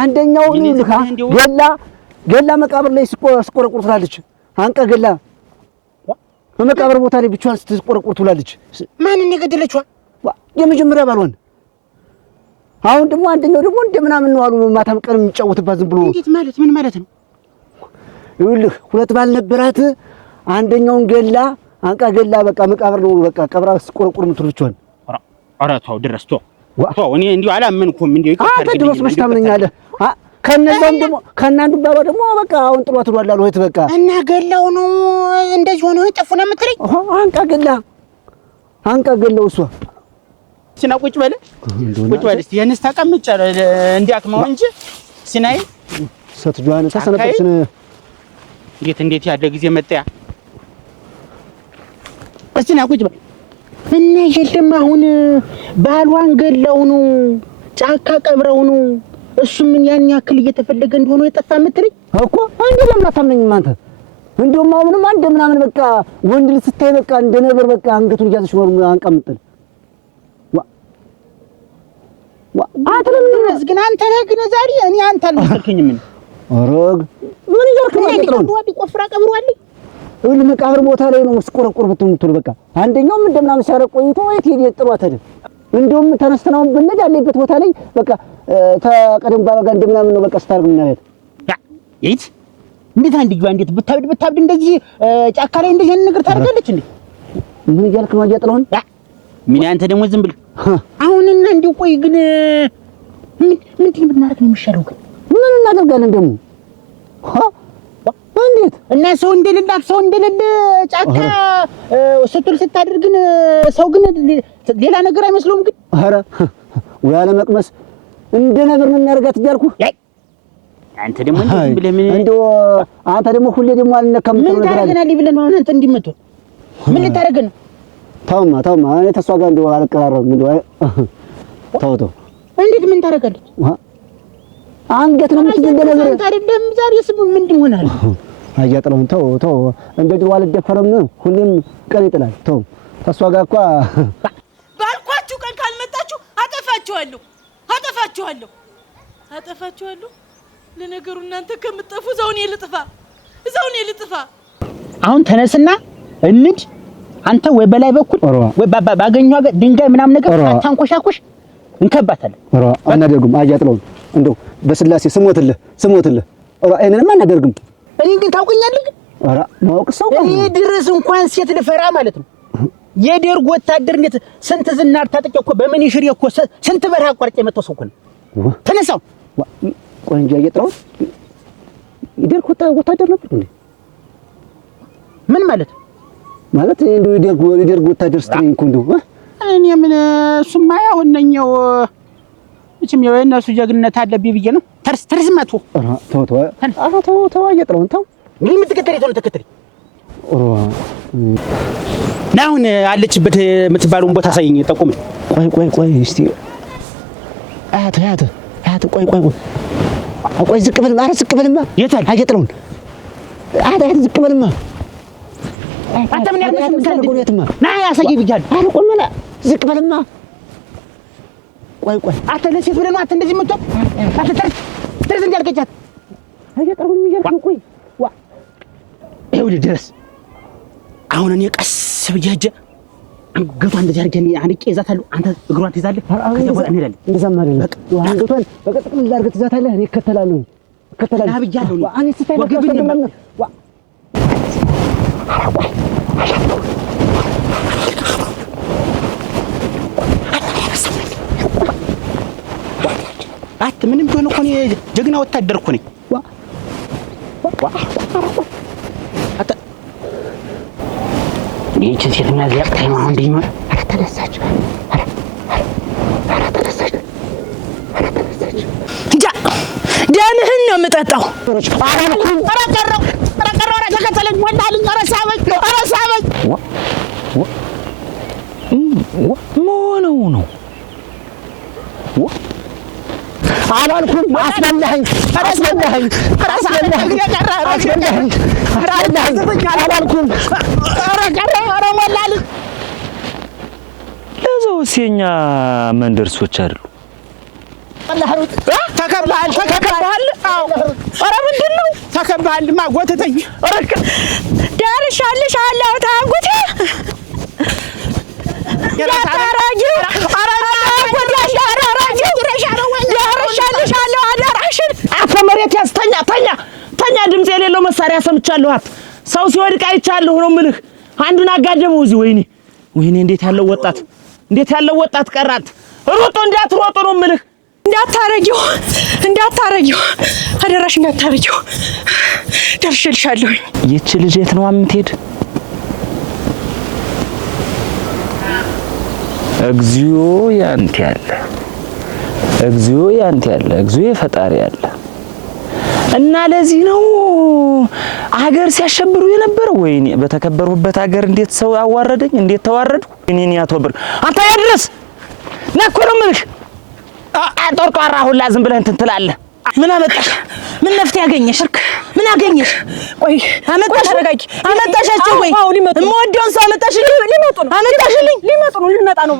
አንደኛው ልካ ገላ መቃብር ላይ ስቆረቁር ትላለች። አንቀ ገላ በመቃብር ቦታ ላይ ብቻዋን ስትቆረቁር ትላለች። ማንን የገደለችዋ? የመጀመሪያ ባልሆን አሁን ደግሞ አንደኛው ደግሞ እንደምናምን ነው አሉ ማታም ቀን የሚጫወትባት ዝም ብሎ። እንዴት ማለት ምን ማለት ነው? ይኸውልህ ሁለት ባል ነበራት። አንደኛውን ገላ አንቃ ገላ በቃ መቃብር ነው በቃ ቀብራ ስቆረቁር ምትልችዋን። ኧረ ተው ድረስ ተው እኔ እንዲሁ አላመንኩም። እንዲሁ አንተ ድረስ መስታምነኛለህ። ከነዛም ደግሞ ከናንዱ ባሏ ደግሞ በቃ አሁን ጥሏት ወዷል አሉ። በቃ እና ገላው ነው እንደዚህ ሆኖ ጠፉ ነው የምትለኝ? አንቃ ገላው እሷ ሲና ቁጭ በለ እስቲ የነስ ተቀምጫ እንዲያክመው እንጂ ሲናይ ሰትጇን ተሰነበችን። እንዴት ያለ ጊዜ መጣያ። እስቲ ና ቁጭ በል እና የለም አሁን ባሏን ገላው ነው ጫካ ቀብረው ነው እሱ ምን ያን ያክል እየተፈለገ እንደሆነ የጠፋ የምትለኝ እኮ እንዴ? ለምን አታምነኝም አንተ? እንደውም አሁንም አንድ ምናምን በቃ ወንድ ልጅ ስታይ በቃ እንደ ነበር በቃ አንገቱን እያዘች ነው አንቀምጥል አትለምንስ ግን አንተ ነህ ግን ዛሬ እኔ አንተ አልመሰልከኝም። ምን አረግ ምን ይዘርክ ነው ቆፍራ ቀብሯልኝ ሁሉ መቃብር ቦታ ላይ ነው ስቆረቆር ብትምትል በቃ አንደኛውም እንደምናምን ሲያረቅ ቆይቶ ወይት ሄደ ጥሯት አይደል? እንደውም ተነስተናው ብንሄድ ያለበት ቦታ ላይ በቃ ተቀደም ባባ ጋር እንደምናምን ነው በቃ ስታርግ ምን ያለት ይት እንዴት አንድዩ እንዴት ብታብድ እንደዚህ ጫካ ላይ እንደዚህ ነገር ታደርጋለች እንዴ? ምን ይያልክ ነው ያጥለውን ምን አንተ ደግሞ ዝም ብለህ አሁንና እንዲው ቆይ ግን ምንድን ብናረግ ነው የሚሻለው? ግን ምን እናደርጋለን ደግሞ እንዴት እና ሰው እንደሌላት ሰው እንደሌለ ጫካ ስትል ስታደርግን ሰው ግን ሌላ ነገር አይመስለውም። ግን ኧረ ወይ አለ መቅመስ እንደ ነገር ምን እናደርጋት እያልኩ አንተ ደግሞ እንዴት ብለህ ምን እንደው አንተ ደግሞ ሁሌ ደግሞ አልነካም ምን ታደርገናለህ ብለህ ነው አሁን አንተ እንዲመጡ ምን ልታደርግ ነው? ታውማ እኔ ተሷ ጋር እንደው አልቀራረም እንደው ተው እንዴት ምን ታደርጋለች? አንገት ነው የምትደነገር አንተ አይደለም ዛሬ ስሙ ምንድን ሆናል? አያጥለውን ተው እንደ ድሮ አልደፈረም ሁሌም ቀን ይጥላል። ተው ተሷ ጋር እኮ ባልኳችሁ ቀን ካልመጣችሁ አጠፋችኋለሁ። ለነገሩ እናንተ ከምትጠፉ እዛው እኔ ልጥፋ። አሁን ተነስና እንድ አንተ ወይ በላይ በኩል ወይ ባገኘው ድንጋይ ምናምን ነገር አታንኮሻኩሽ እንከባታለን። አናደርግም። አያጥለውን እንደው በስላሴ ስሞትልህ እኔንም አናደርግም። እኔ ግን ታውቀኛለህ ግን ማወቅ ሰው እኔ ድረስ እንኳን ሴት ልፈራ ማለት ነው። የደርግ ወታደር እንዴት ስንት ዝናር ታጠቀ እኮ በምን ይሽር እኮ ስንት በረሃ አቋርጬ የመጣው ሰው እኮ ነው። ተነሳው ቆንጆ እየጠራው የደርግ ወታደር ነበር እንዴ? ምን ማለት እንደው የደርግ ወታደር ስትይ እኮ እንደው እኔ ምን እሱማ ያው ነኝው እቺም የነሱ ጀግንነት አለብኝ ብዬ ነው። ተርስማቱ ተው እየጠራው ተው ምን የምትከተለው ተከተል ናውን አለችበት የምትባለውን ቦታ ሳይኝ ጠቁም። ቆይ እስቲ አያት ቆይ ዝቅ በልማ የታል አየጥለውን አያት ዝቅ በልማ አንተ ምን ያደርጋለህ? ና ያሳይ ብያለሁ። አልቆመና ዝቅ በልማ ቆይ አንተ ለሴት ብለህ ነው አንተ እንደዚህ መጥቶ አንተ ተርስ እንዳልከቻት አየጥለውን ይያልኩ ቆይ ይኸውልህ ድረስ አሁን እኔ ቀስ ብዬ ሂጅ አንገቷን እንደዚህ አድርጌ አንቄ እዛታለሁ። አንተ እግሯን ትይዛለህ። ከዛ በኋላ እንሄዳለን። እንደዛማ አይደለም አንገቷን በቀጥታ እንዳርገህ ትይዛታለህ። እኔ እከተላለሁ። ና ብያለሁ። እኔ ስታይ ወገብን ምንም ቢሆን እኮ እኔ ጀግና ወታደር እኮ ነኝ። ይህችን ሴት የሚያዘያቅታይ ነው አሁን እንደኝ ተነሳች። ደምህን ነው የምጠጣው። ተከተለኝ ወላልኝ ረሳበኝ መሆነው ነው አላልኩም። አስበላኸኝ አላልኩም። ለዛውስ የኛ መንደር ሰዎች አይደሉ ተከባሃል። አዎ ኧረ ምንድን ነው ተከባሃልማ ጎተተኝ ረክ ደርሻልሻለሁ ታንጉቴ ያታራጂው ደርሻልሻለሁ አደራሽን አፈ መሬት ያስተኛ ተኛ ድምፅ የሌለው መሳሪያ ሰምቻለሁት ሰው ሲወድቅ አይቻለሁ ነው የምልህ አንዱን አጋደመው እዚህ ወይኔ እንዴት ያለው ወጣት ቀራት ሮጦ እንዳትሮጡ ነው የምልህ እንዳታረጊው አደራሽ እንዳታረጊው ደርሼልሻለሁ ይቺ ልጅ የት ነው የምትሄድ እግዚኦ ያንተ ፈጣሪ ያለ እና ለዚህ ነው አገር ሲያሸብሩ የነበረው ወይኔ በተከበሩበት አገር እንዴት ሰው አዋረደኝ እንዴት ተዋረድኩ እኔን ያቶብር አንተ ያድርስ ነኩሩ ምንሽ አጦርቋራ ሁላ ዝም ብለህ እንትን ትላለህ ምን አመጣሽ ምን ነፍት ያገኘሽ ምን አገኘሽ ቆይ አመጣሻቸው ወይ እምወደውን ሰው አመጣሽልኝ ሊመጡ ነው ልንመጣ ነው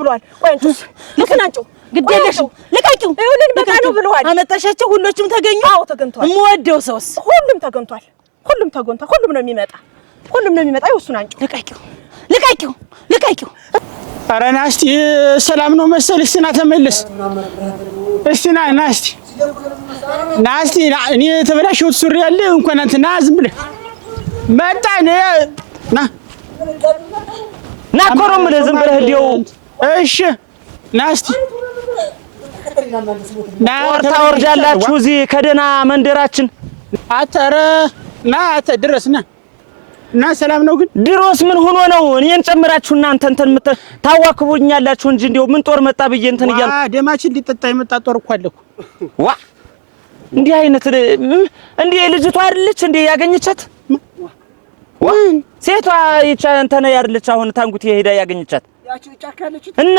ብለዋል ቆይ አንቺስ ልክናቸው ግዴለሽ ልቃቂው ልንመጣ ነው ብለዋል አመጣሻቸው ሁሎችም ተገኙ አዎ ተገኝቷል እምወደው ሰውስ ሁሉም ተገኝቷል ሁሉም ነው የሚመጣ ይወሱን አንቺ ልቃቂው ኧረ ና እስቲ ሰላም ነው መሰልሽ እስቲ ና ተመለስ እስቲ ና እስቲ እኔ ተበላሽሁት ሱሪ ያለ እንኳን አንተ ና ዝም ብለህ መጣ ና ኮሮም ብለህ ዝም ብለህ እንዲያው እሺ ና እስቲ ወርታ ወርዳላችሁ እዚህ ከደና መንደራችን አተረ ና ድረስ እና ሰላም ነው ግን ድሮስ ምን ሆኖ ነው እኔን ጨምራችሁ እናንተ እንትን ታዋክቡኛላችሁ እንጂ እንደው ምን ጦር መጣ ብዬ እንትን እያልኩ ደማችን ሊጠጣ የመጣ ጦር እኮ አለ እኮ ዋ እንዲህ አይነት እንዲህ ልጅቷ አይደለች እንዴ ያገኘቻት ዋ ሴቷ ይቻ እንተነ ያርለች አሁን ታንጉት ሄዳ ያገኘቻት ያቺ ጫካለች እና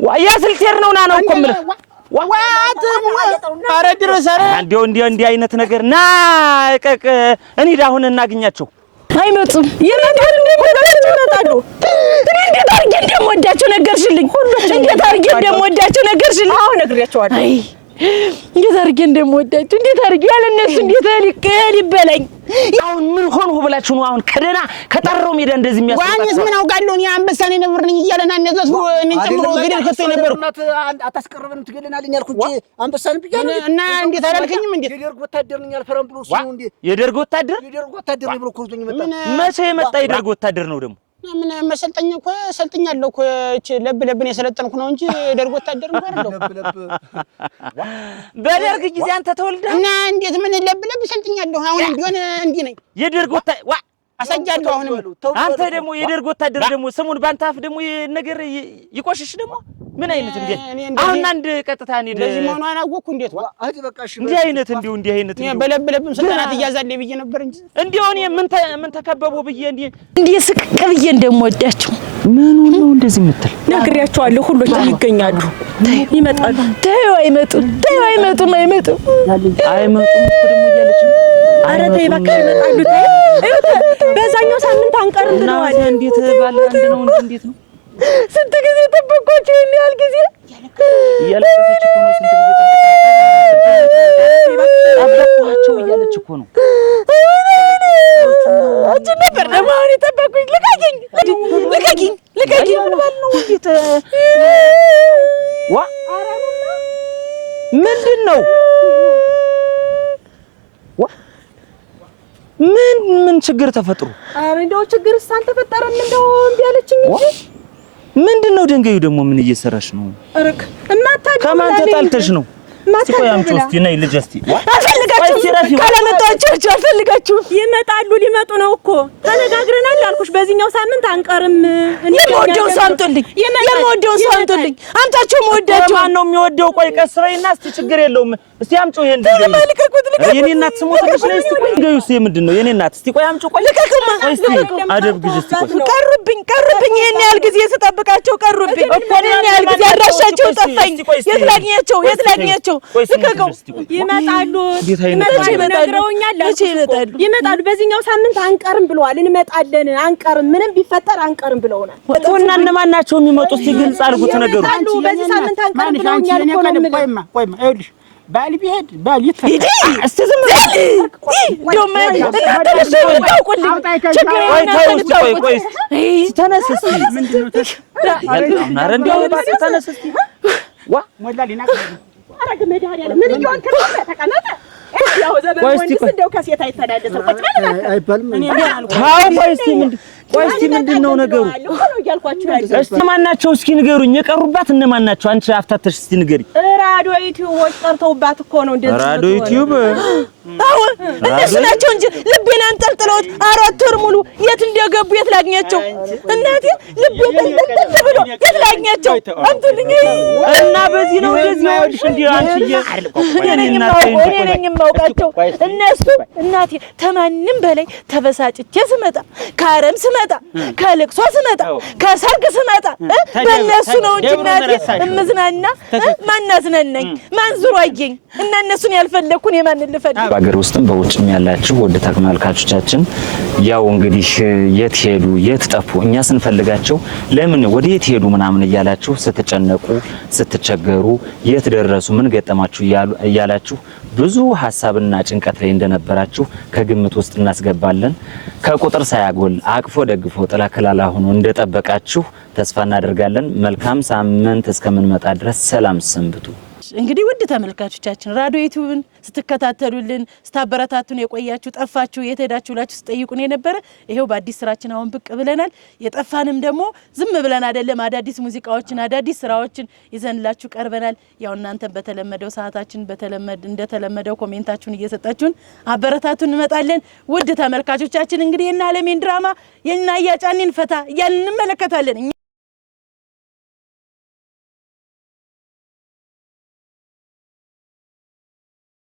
ዋ ያስልቴር ነው ና ነው እኮ የምልህ ዋት ኧረ ድረስ ኧረ እንዲህ አይነት ነገር ና ቀቅ እኔ አሁን እናገኛቸው አይመጡም ይመጣሉ እንዴት አድርጌ እንደምወዳቸው ነገርሽልኝ አዎ ነግሬያቸዋለሁ አይ እንዴት አድርጌ እንደምወዳቸው እንዴት አድርጌ ያለ እነሱ እንዴት ሊበላኝ አሁን ምን ሆኖ ብላችሁ ነው አሁን ከደና ከጠራው ሜዳ እንደዚህ የሚያስወጣው ዋንስ ምን አውቃለሁ እኔ አንበሳኔ ነበርኝ እያለና እነዛስ እኔን ጨምሮ ገደል ከቶ ነበር አታስቀርበንም ትገለናልኝ ያልኩ እንጂ አንበሳን ብቻ እና እንዴት አላልከኝም እንዴ የደርግ ወታደር ነኝ ያልፈረም ብሎ ነው እንዴ የደርግ ወታደር ነው ብሎ ኮርቶኝ መጣ መቼ የመጣ የደርግ ወታደር ነው ደግሞ ምን መሰልጠኛ እኮ ሰልጥኛለሁ እኮ እቺ ለብለብን የሰለጠንኩ ነው እንጂ ደርግ ወታደር እንኳን አይደለም በደርግ ጊዜ አንተ ተወልደህ እና እንዴት ምን ለብለብ ሰልጥኛለሁ አሁን ቢሆን እንዲ ነኝ የደርግ ወታደር አሳጃለሁ አሁን አንተ ደግሞ የደርግ ወታደር ደግሞ ስሙን ባንታፍ ደግሞ ነገር ይቆሽሽ ደግሞ ምን አይነት እንዴ አሁን አንድ ቀጥታ እኔ ለዚህ መሆኗን አወኩ እንዴት አዲ በቃሽ እንዲህ አይነት እንዲህ አይነት በለብለብም ስልጣናት እያዛለኝ ብዬ ነበር እንጂ እንዴው እኔ ምን ተከበቡ ብዬ እንዴ ስቅቅ ብዬ እንደምወዳቸው ምን ነው እንደዚህ የምትል ነግሬያቸዋለሁ ሁሎችም ይገኛሉ ይመጣሉ ተይው አይመጡም እኮ ደግሞ እያለች ኧረ ተይ እባክሽ ይመጣሉ ተይ በዛኛው ሳምንት አንቀርም ብለዋል እንዴት ባለ አንድ ነው እንዴት ነው ስንት ጊዜ ጠበቅኳቸው ይሄን ያህል ጊዜ እያለቀሰች እኮ ነው ስንት ጊዜ ጠበቅኳቸው እያለች እኮ ነው አንቺ ነበር ደግሞ አሁን የጠበቅኩኝ ልቀቂኝ ነው እንዴት ዋ ምንድን ነው ዋ ምን ችግር ተፈጥሮ ኧረ እንደው ችግርስ አልተፈጠረም እንደው እምቢ አለችኝ እንጂ ምንድነው ድንጋዩ ደግሞ ምን እየሰራሽ ነው አረክ እናታችሁ ከማን ተጣልተሽ ነው እስቲ አምጪው እስቲ ነይ ልጅ እስቲ አልፈልጋችሁም ይመጣሉ ሊመጡ ነው እኮ ተነጋግረናል አልኩሽ በዚህኛው ሳምንት አንቀርም የምወደውን ሰው አምጡልኝ አምጣችሁ የምወዳቸው ማን ነው የሚወደው ቆይ ቀስ በይና እስቲ ችግር የለውም እስቲ አምጪው ይሄን ልቀቁት የኔ እናት ስሞትልሽ ነው እስቲ ቆይ ድንጋዩ እስቲ ምንድነው የኔ እናት እስቲ ቆይ አምጪው ቆይ ልቀቁማ እስቲ አደብ ግጅ እስቲ ቆይ ቀሩብኝ ይሄን ያህል ጊዜ ስጠብቃቸው ቀሩብኝ ይሄን ያህል ጊዜ አድራሻቸው ጠፋኝ የት ላግኛቸው ልቀቀው። ይመጣሉ ይመጣሉ። በዚህኛው ሳምንት አንቀርም ብለዋል። እንመጣለን አንቀርም፣ ምንም ቢፈጠር አንቀርም ብለውናል። እና እነማን ናቸው የሚመጡት? ግልጽ አድርጉት ነገሩ። በዚህ ሳምንት አንቀርም ብለውኛል እኮ ነው የምልህ። ቆይማ ይኸውልሽ ባል ቢሄድ ባል ይፈታ። እስቲ ዝም ቆይ እስቲ ምንድን ነው ነገሩ? እስቲ ማን ናቸው እስኪ ንገሩኝ። የቀሩባት እነማን ናቸው? አንቺ አፍታተሽ እስቲ ንገሪኝ። ራዲዮ ዩቲዩቦች ቀርተውባት እኮ ነው እንደዚህ። ራዲዮ ዩቲዩብ አሁን እነሱ ናቸው እንጂ ልቤን አንጠልጥለውት 4 ወር ሙሉ የት እንደገቡ የት ላግኛቸው? እናቴ ልቤ ተንጠልጥል ብሎ የት ላግኛቸው? አምጡልኝ። እና በዚህ ነው እንደዚህ ይኸውልሽ እንዴ አንቺዬ እኔ ነኝ የማውቃቸው። እነሱ እናቴ ተማንም በላይ ተበሳጭቼ ስመጣ ካረም ስመጣ ከልቅሶ ስመጣ ከሰርግ ስመጣ በእነሱ ነው እንጂ እናቴ እምዝናና ማን አዝናናኝ? ማን ዙሮ አየኝ? እና እነሱን ያልፈለኩን የማን ልፈልግ? በአገር ውስጥም በውጭም ያላችሁ ወደ ተመልካቾቻችን ያው እንግዲህ የት ሄዱ የት ጠፉ እኛ ስንፈልጋቸው ለምን ወደ የት ሄዱ ምናምን እያላችሁ ስትጨነቁ ስትቸገሩ የት ደረሱ ምን ገጠማችሁ እያላችሁ ብዙ ሐሳብና ጭንቀት ላይ እንደነበራችሁ ከግምት ውስጥ እናስገባለን። ከቁጥር ሳያጎል አቅፎ ደግፎ ጥላ ከላላ ሆኖ እንደጠበቃችሁ ተስፋ እናደርጋለን። መልካም ሳምንት እስከምንመጣ ድረስ ሰላም ሰንብቱ። እንግዲህ ውድ ተመልካቾቻችን ራዲዮ ዩቲዩብን ስትከታተሉልን ስታበረታቱን የቆያችሁ ጠፋችሁ የት ሄዳችሁ ብላችሁ ስጠይቁን የነበረ ይሄው በአዲስ ስራችን አሁን ብቅ ብለናል። የጠፋንም ደግሞ ዝም ብለን አይደለም አዳዲስ ሙዚቃዎችን አዳዲስ ስራዎችን ይዘንላችሁ ቀርበናል። ያው እናንተም በተለመደው ሰዓታችን እንደተለመደው ኮሜንታችሁን እየሰጣችሁን አበረታቱን እንመጣለን። ውድ ተመልካቾቻችን እንግዲህ የና አለሜን ድራማ የና ያጫኔን ፈታ እያልን እንመለከታለን።